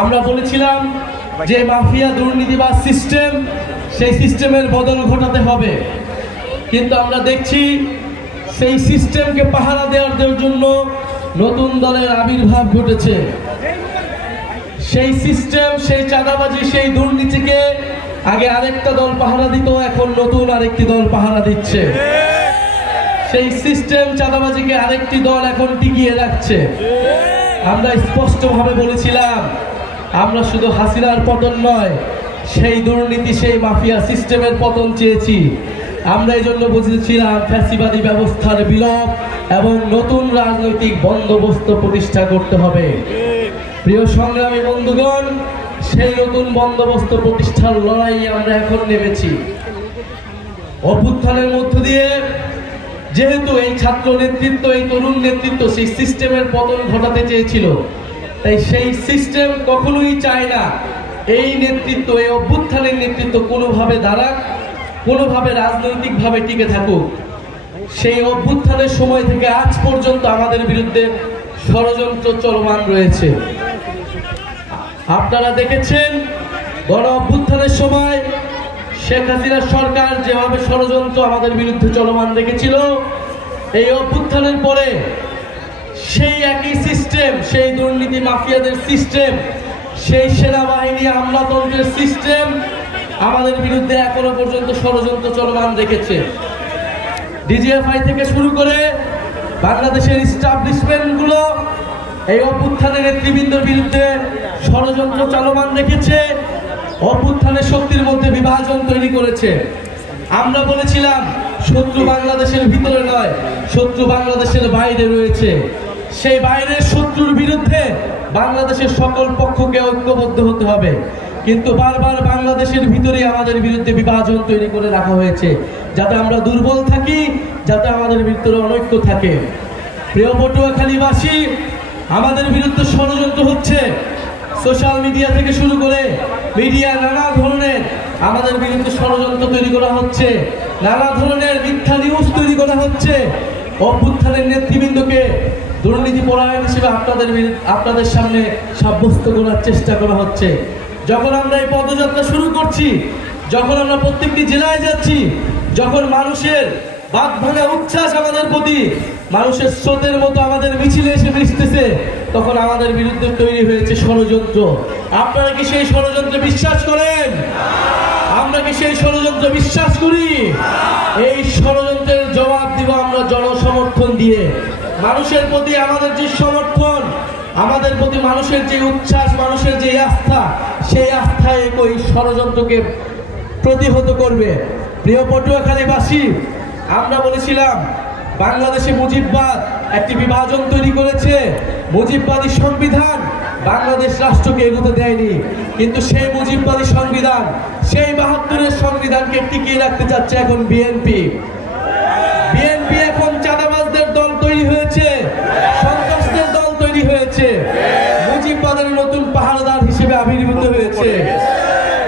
আমরা বলেছিলাম যে মাফিয়া দুর্নীতিবাজ সিস্টেম, সেই সিস্টেমের বদল ঘটাতে হবে, কিন্তু আমরা দেখছি সেই সিস্টেমকে পাহারা দেওয়ার জন্য নতুন দলের আবির্ভাব ঘটেছে। সেই সিস্টেম, সেই চাঁদাবাজি, সেই দুর্নীতিকে আগে আরেকটা দল পাহারা দিত, এখন নতুন আরেকটি দল পাহারা দিচ্ছে। সেই সিস্টেম চাঁদাবাজিকে আরেকটি দল এখন টিকিয়ে রাখছে। আমরা স্পষ্টভাবে বলেছিলাম আমরা শুধু হাসিনার পতন নয়, সেই দুর্নীতি, সেই মাফিয়া সিস্টেমের পতন চেয়েছি। আমরা এই জন্য বুঝেছিলাম ফ্যাসিবাদী ব্যবস্থার বিলোপ এবং নতুন রাজনৈতিক বন্দোবস্ত প্রতিষ্ঠা করতে হবে। প্রিয় সংগ্রামী বন্ধুগণ, সেই নতুন বন্দোবস্ত প্রতিষ্ঠার লড়াইয়ে আমরা এখন নেমেছি। অভ্যুত্থানের মধ্য দিয়ে যেহেতু এই ছাত্র নেতৃত্ব, এই তরুণ নেতৃত্ব সেই সিস্টেমের পতন ঘটাতে চেয়েছিল, তাই সেই সিস্টেম কখনোই চায় না এই নেতৃত্ব, এই অভ্যুত্থানের নেতৃত্ব কোনোভাবে দাঁড়াক, কোনোভাবে রাজনৈতিকভাবে টিকে থাকুক। সেই অভ্যুত্থানের সময় থেকে আজ পর্যন্ত আমাদের বিরুদ্ধে ষড়যন্ত্র চলমান রয়েছে। আপনারা দেখেছেন গণ অভ্যুত্থানের সময় শেখ হাসিনার সরকার যেভাবে ষড়যন্ত্র আমাদের বিরুদ্ধে চলমান রেখেছিল, এই অভ্যুত্থানের পরে সেই একই সিস্টেম, সেই দুর্নীতি মাফিয়াদের সিস্টেম, সেই সেনাবাহিনী আমলাতন্ত্রের সিস্টেম আমাদের বিরুদ্ধে এখনো পর্যন্ত ষড়যন্ত্র চলমান রেখেছে। ডিজিএফআই থেকে শুরু করে বাংলাদেশের এস্টাবলিশমেন্টগুলো এই অভ্যুত্থানের নেতৃবৃন্দের বিরুদ্ধে ষড়যন্ত্র চলমান রেখেছে, অভ্যুত্থানের শক্তির মধ্যে বিভাজন তৈরি করেছে। আমরা বলেছিলাম শত্রু বাংলাদেশের ভিতরে নয়, শত্রু বাংলাদেশের বাইরে রয়েছে। সেই বাইরের শত্রুর বিরুদ্ধে বাংলাদেশের সকল পক্ষকে ঐক্যবদ্ধ হতে হবে, কিন্তু বারবার বাংলাদেশের ভিতরেই আমাদের বিরুদ্ধে বিভাজন তৈরি করে রাখা হয়েছে, যাতে আমরা দুর্বল থাকি, যাতে আমাদের ভিতরে অনৈক্য থাকে। প্রিয় পটুয়াখালীবাসী, আমাদের বিরুদ্ধে ষড়যন্ত্র হচ্ছে। সোশ্যাল মিডিয়া থেকে শুরু করে মিডিয়া নানা ধরনের আমাদের বিরুদ্ধে ষড়যন্ত্র তৈরি করা হচ্ছে, নানা ধরনের মিথ্যা নিউজ তৈরি করা হচ্ছে। অভ্যুত্থানের নেতৃবৃন্দকে দুর্নীতি পরায়ণ হিসেবে আপনাদের সামনে সাব্যস্ত করার চেষ্টা করা হচ্ছে। যখন আমরা এই পদযাত্রা শুরু করছি, যখন আমরা প্রত্যেকটি জেলায় যাচ্ছি, যখন মানুষের বাদ ভাঙা উচ্ছ্বাস আমাদের প্রতি মানুষের স্রোতের মতো আমাদের মিছিলে এসে মিশতেছে, তখন আমাদের বিরুদ্ধে তৈরি হয়েছে ষড়যন্ত্র। আপনারা কি সেই ষড়যন্ত্রে বিশ্বাস করেন? আমরা কি সেই ষড়যন্ত্রে বিশ্বাস করি? এই ষড়যন্ত্রের জবাব দিব আমরা জনসমর্থন দিয়ে। মানুষের প্রতি আমাদের যে সমর্থন, আমাদের প্রতি মানুষের যে উচ্ছ্বাস, মানুষের যে আস্থা, সেই আস্থায় ওই ষড়যন্ত্রকে প্রতিহত করবে। প্রিয় পটুয়াখালীবাসী, আমরা বলেছিলাম বাংলাদেশে মুজিববাদ একটি বিভাজন তৈরি করেছে। মুজিববাদী সংবিধান বাংলাদেশ রাষ্ট্রকে এগোতে দেয়নি, কিন্তু সেই মুজিববাদী সংবিধান, সেই ৭২-এর সংবিধানকে টিকিয়ে রাখতে চাচ্ছে এখন বিএনপি। বিএনপি এখন চাঁদাবাজদের দল তৈরি হয়েছে, সন্ত্রাসদের দল তৈরি হয়েছে, মুজিববাদের নতুন পাহারাদার হিসেবে আবির্ভূত হয়েছে।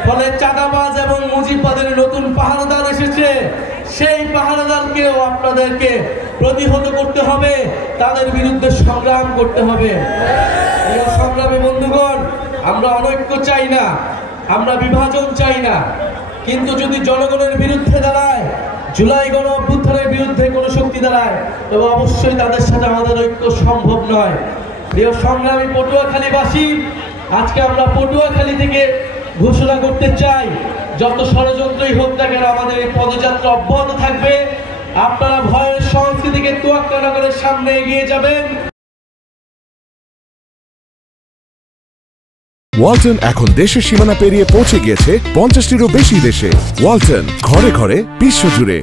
ফলে চাঁদাবাজ এবং মুজিববাদের নতুন পাহারাদার এসেছে। সেই পাহারাদারকেও আপনাদেরকে প্রতিহত করতে হবে, তাদের বিরুদ্ধে সংগ্রাম করতে হবে। সংগ্রামী বন্ধুগণ, আমরা অনৈক্য চাই না, আমরা বিভাজন চাই না, কিন্তু যদি জনগণের বিরুদ্ধে দাঁড়ায়, জুলাই গণ অভ্যুত্থানের বিরুদ্ধে কোনো শক্তি দাঁড়ায়, তবে অবশ্যই তাদের সাথে আমাদের ঐক্য সম্ভব নয়। প্রিয় সংগ্রামী পটুয়াখালীবাসী, আজকে আমরা পটুয়াখালী থেকে ঘোষণা করতে চাই, যত ষড়যন্ত্রই হোক না কেন আমাদের এই পদযাত্রা অব্যাহত থাকবে। আপনারা ভয়ের সংস্কৃতিকে তোয়াক্কা না করে সামনে এগিয়ে যাবেন। ওয়ালটন এখন দেশের সীমানা পেরিয়ে পৌঁছে গিয়েছে ৫০টিরও বেশি দেশে। ওয়ালটন, ঘরে ঘরে, বিশ্বজুড়ে।